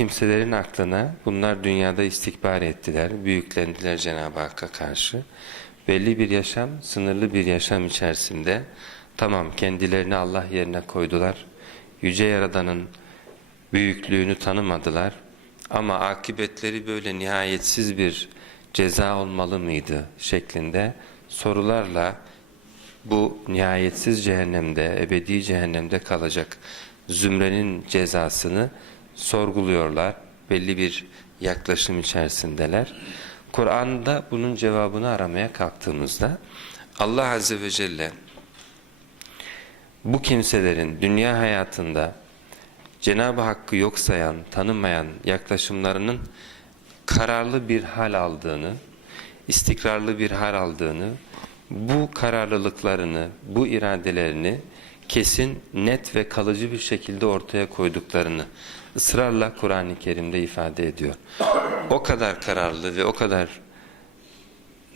kimselerin aklına bunlar dünyada istikbar ettiler, büyüklendiler Cenab-ı Hakk'a karşı. Belli bir yaşam, sınırlı bir yaşam içerisinde tamam kendilerini Allah yerine koydular. Yüce Yaradan'ın büyüklüğünü tanımadılar. Ama akıbetleri böyle nihayetsiz bir ceza olmalı mıydı şeklinde sorularla bu nihayetsiz cehennemde, ebedi cehennemde kalacak zümrenin cezasını sorguluyorlar. Belli bir yaklaşım içerisindeler. Kur'an'da bunun cevabını aramaya kalktığımızda Allah Azze ve Celle bu kimselerin dünya hayatında Cenab-ı Hakk'ı yok sayan, tanımayan yaklaşımlarının kararlı bir hal aldığını, istikrarlı bir hal aldığını, bu kararlılıklarını, bu iradelerini kesin, net ve kalıcı bir şekilde ortaya koyduklarını ısrarla Kur'an-ı Kerim'de ifade ediyor. O kadar kararlı ve o kadar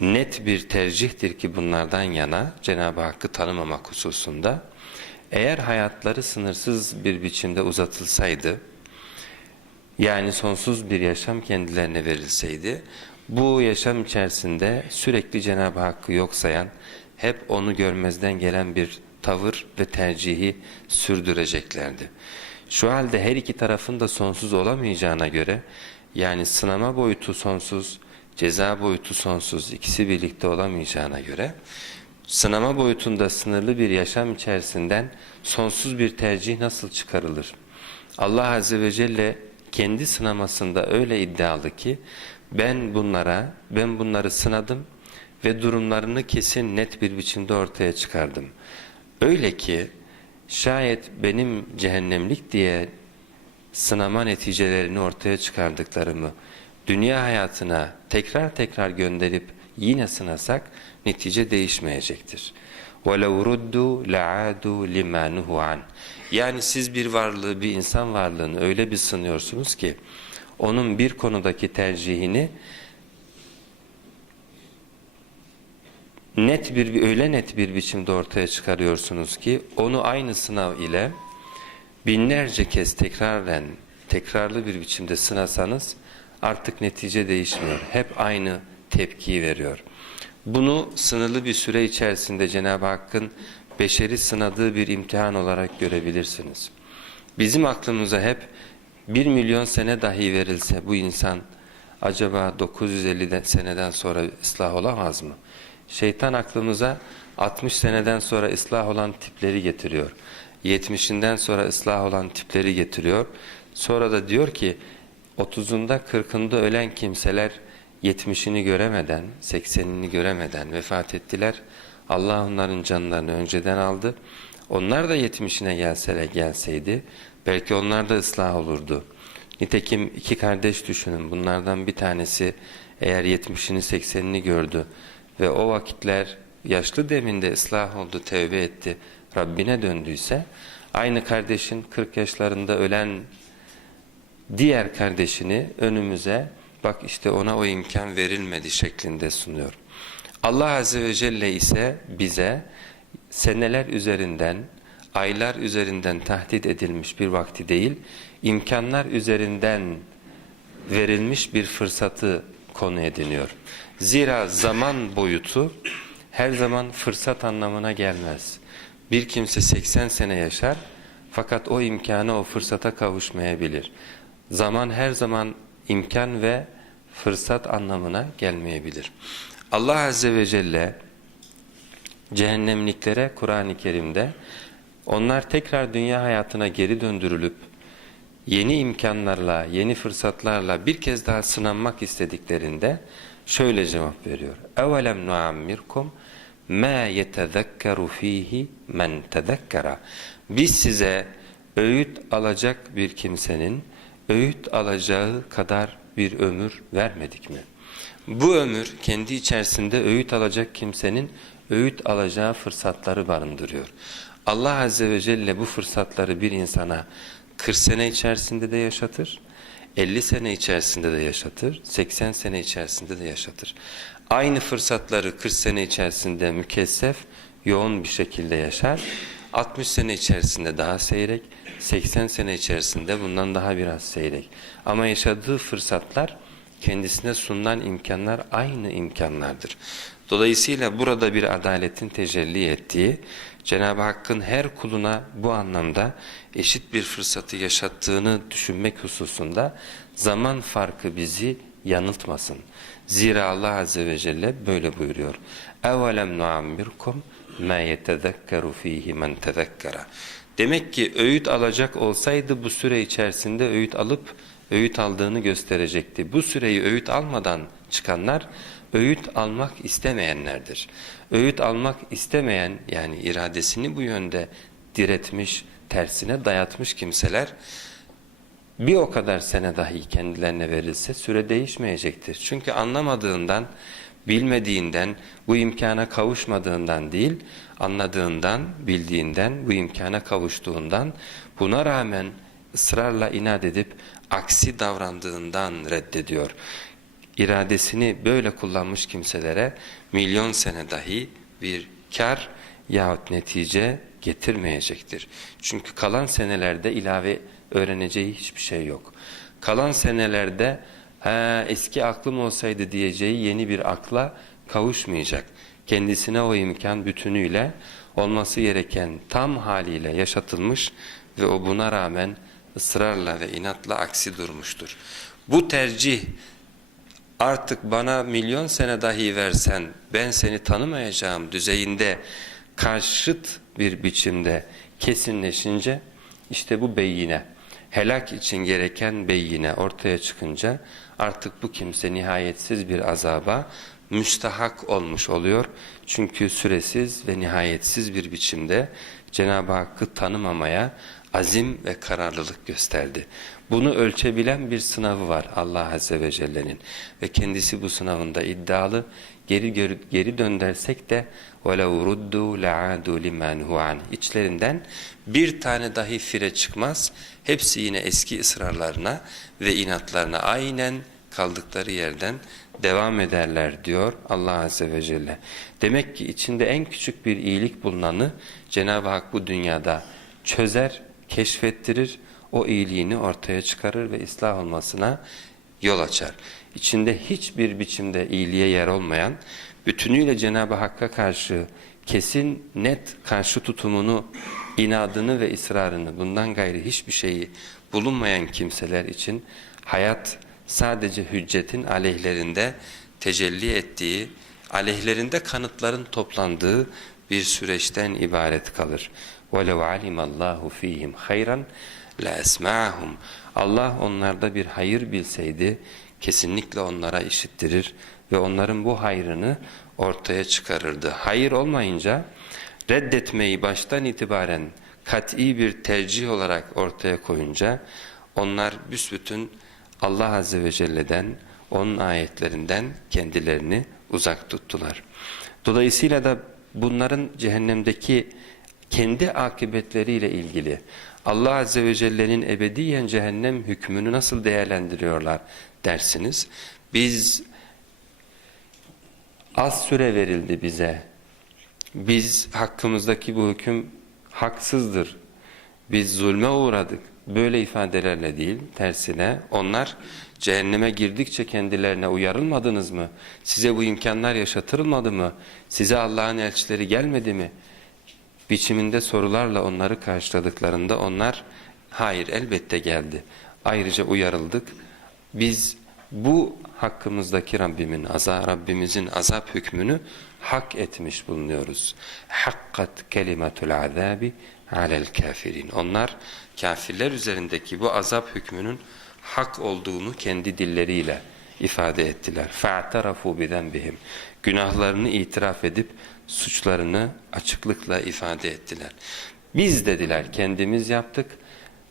net bir tercihtir ki bunlardan yana Cenab-ı Hakk'ı tanımamak hususunda eğer hayatları sınırsız bir biçimde uzatılsaydı yani sonsuz bir yaşam kendilerine verilseydi bu yaşam içerisinde sürekli Cenab-ı Hakk'ı yok sayan hep onu görmezden gelen bir tavır ve tercihi sürdüreceklerdi. Şu halde her iki tarafın da sonsuz olamayacağına göre yani sınama boyutu sonsuz, ceza boyutu sonsuz ikisi birlikte olamayacağına göre sınama boyutunda sınırlı bir yaşam içerisinden sonsuz bir tercih nasıl çıkarılır? Allah Azze ve Celle kendi sınamasında öyle iddialı ki ben bunlara, ben bunları sınadım ve durumlarını kesin net bir biçimde ortaya çıkardım. Öyle ki şayet benim cehennemlik diye sınama neticelerini ortaya çıkardıklarımı dünya hayatına tekrar tekrar gönderip yine sınasak netice değişmeyecektir. وَلَوْ رُدُّوا لَعَادُوا لِمَا نُهُ عَنْ Yani siz bir varlığı, bir insan varlığını öyle bir sınıyorsunuz ki onun bir konudaki tercihini net bir öyle net bir biçimde ortaya çıkarıyorsunuz ki onu aynı sınav ile binlerce kez tekrarlen tekrarlı bir biçimde sınasanız artık netice değişmiyor. Hep aynı tepkiyi veriyor. Bunu sınırlı bir süre içerisinde Cenab-ı Hakk'ın beşeri sınadığı bir imtihan olarak görebilirsiniz. Bizim aklımıza hep bir milyon sene dahi verilse bu insan acaba 950 seneden sonra ıslah olamaz mı? Şeytan aklımıza 60 seneden sonra ıslah olan tipleri getiriyor. 70'inden sonra ıslah olan tipleri getiriyor. Sonra da diyor ki 30'unda 40'ında ölen kimseler 70'ini göremeden, 80'ini göremeden vefat ettiler. Allah onların canlarını önceden aldı. Onlar da 70'ine gelseler gelseydi belki onlar da ıslah olurdu. Nitekim iki kardeş düşünün bunlardan bir tanesi eğer 70'ini 80'ini gördü ve o vakitler yaşlı deminde ıslah oldu, tevbe etti, Rabbine döndüyse aynı kardeşin 40 yaşlarında ölen diğer kardeşini önümüze bak işte ona o imkan verilmedi şeklinde sunuyor. Allah Azze ve Celle ise bize seneler üzerinden, aylar üzerinden tahdit edilmiş bir vakti değil, imkanlar üzerinden verilmiş bir fırsatı konu ediniyor. Zira zaman boyutu her zaman fırsat anlamına gelmez. Bir kimse 80 sene yaşar fakat o imkanı, o fırsata kavuşmayabilir. Zaman her zaman imkan ve fırsat anlamına gelmeyebilir. Allah Azze ve Celle cehennemliklere Kur'an-ı Kerim'de onlar tekrar dünya hayatına geri döndürülüp yeni imkanlarla, yeni fırsatlarla bir kez daha sınanmak istediklerinde şöyle cevap veriyor. Evelem nuammirkum ma yetezekkeru fihi men tezekkera. Biz size öğüt alacak bir kimsenin öğüt alacağı kadar bir ömür vermedik mi? Bu ömür kendi içerisinde öğüt alacak kimsenin öğüt alacağı fırsatları barındırıyor. Allah Azze ve Celle bu fırsatları bir insana 40 sene içerisinde de yaşatır, 50 sene içerisinde de yaşatır, 80 sene içerisinde de yaşatır. Aynı fırsatları 40 sene içerisinde mükessef, yoğun bir şekilde yaşar 60 sene içerisinde daha seyrek, 80 sene içerisinde bundan daha biraz seyrek. Ama yaşadığı fırsatlar kendisine sunulan imkanlar aynı imkanlardır. Dolayısıyla burada bir adaletin tecelli ettiği, Cenab-ı Hakk'ın her kuluna bu anlamda eşit bir fırsatı yaşattığını düşünmek hususunda zaman farkı bizi yanıltmasın. Zira Allah Azze ve Celle böyle buyuruyor. اَوَلَمْ نُعَمِّرْكُمْ مَا يَتَذَكَّرُ ف۪يهِ مَنْ تَذَكَّرَ Demek ki öğüt alacak olsaydı bu süre içerisinde öğüt alıp öğüt aldığını gösterecekti. Bu süreyi öğüt almadan çıkanlar öğüt almak istemeyenlerdir. Öğüt almak istemeyen yani iradesini bu yönde diretmiş, tersine dayatmış kimseler bir o kadar sene dahi kendilerine verilse süre değişmeyecektir. Çünkü anlamadığından, bilmediğinden, bu imkana kavuşmadığından değil, anladığından, bildiğinden, bu imkana kavuştuğundan, buna rağmen ısrarla inat edip aksi davrandığından reddediyor. İradesini böyle kullanmış kimselere milyon sene dahi bir kar yahut netice getirmeyecektir. Çünkü kalan senelerde ilave öğreneceği hiçbir şey yok. Kalan senelerde ha, eski aklım olsaydı diyeceği yeni bir akla kavuşmayacak. Kendisine o imkan bütünüyle olması gereken tam haliyle yaşatılmış ve o buna rağmen ısrarla ve inatla aksi durmuştur. Bu tercih artık bana milyon sene dahi versen ben seni tanımayacağım düzeyinde karşıt bir biçimde kesinleşince işte bu beyine helak için gereken beyine ortaya çıkınca artık bu kimse nihayetsiz bir azaba müstahak olmuş oluyor. Çünkü süresiz ve nihayetsiz bir biçimde Cenab-ı Hakk'ı tanımamaya azim ve kararlılık gösterdi. Bunu ölçebilen bir sınavı var Allah Azze ve Celle'nin ve kendisi bu sınavında iddialı. Geri geri, geri döndersek de وَلَوْ رُدُّوا لَعَادُوا لِمَنْ هُوَ İçlerinden bir tane dahi fire çıkmaz. Hepsi yine eski ısrarlarına ve inatlarına aynen kaldıkları yerden devam ederler diyor Allah Azze ve Celle. Demek ki içinde en küçük bir iyilik bulunanı Cenab-ı Hak bu dünyada çözer, keşfettirir, o iyiliğini ortaya çıkarır ve ıslah olmasına yol açar. İçinde hiçbir biçimde iyiliğe yer olmayan, bütünüyle Cenab-ı Hakk'a karşı kesin, net karşı tutumunu, inadını ve ısrarını, bundan gayri hiçbir şeyi bulunmayan kimseler için hayat sadece hüccetin aleyhlerinde tecelli ettiği, aleyhlerinde kanıtların toplandığı bir süreçten ibaret kalır. وَلَوْ عَلِمَ اللّٰهُ ف۪يهِمْ خَيْرًا لَاَسْمَعَهُمْ Allah onlarda bir hayır bilseydi kesinlikle onlara işittirir ve onların bu hayrını ortaya çıkarırdı. Hayır olmayınca reddetmeyi baştan itibaren kat'i bir tercih olarak ortaya koyunca onlar büsbütün Allah Azze ve Celle'den, onun ayetlerinden kendilerini uzak tuttular. Dolayısıyla da bunların cehennemdeki kendi akıbetleriyle ilgili Allah Azze ve Celle'nin ebediyen cehennem hükmünü nasıl değerlendiriyorlar dersiniz. Biz az süre verildi bize. Biz hakkımızdaki bu hüküm haksızdır. Biz zulme uğradık. Böyle ifadelerle değil, tersine onlar cehenneme girdikçe kendilerine uyarılmadınız mı? Size bu imkanlar yaşatılmadı mı? Size Allah'ın elçileri gelmedi mi? biçiminde sorularla onları karşıladıklarında onlar hayır elbette geldi. Ayrıca uyarıldık. Biz bu hakkımızdaki Rabbimin azab, Rabbimizin azap hükmünü hak etmiş bulunuyoruz. Hakkat kelimetul azabi alel kafirin. Onlar kafirler üzerindeki bu azap hükmünün hak olduğunu kendi dilleriyle ifade ettiler. فَاَعْتَرَفُوا بِذَنْبِهِمْ Günahlarını itiraf edip suçlarını açıklıkla ifade ettiler. Biz dediler kendimiz yaptık.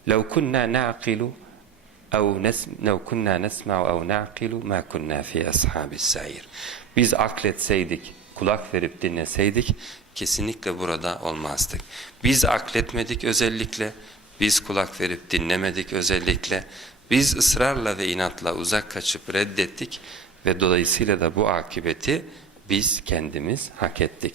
لَوْ كُنَّا نَعْقِلُ اَوْ لَوْ كُنَّا نَسْمَعُ اَوْ نَعْقِلُ مَا كُنَّا فِي أَصْحَابِ السَّعِيرِ Biz akletseydik, kulak verip dinleseydik kesinlikle burada olmazdık. Biz akletmedik özellikle, biz kulak verip dinlemedik özellikle, biz ısrarla ve inatla uzak kaçıp reddettik ve dolayısıyla da bu akıbeti biz kendimiz hak ettik.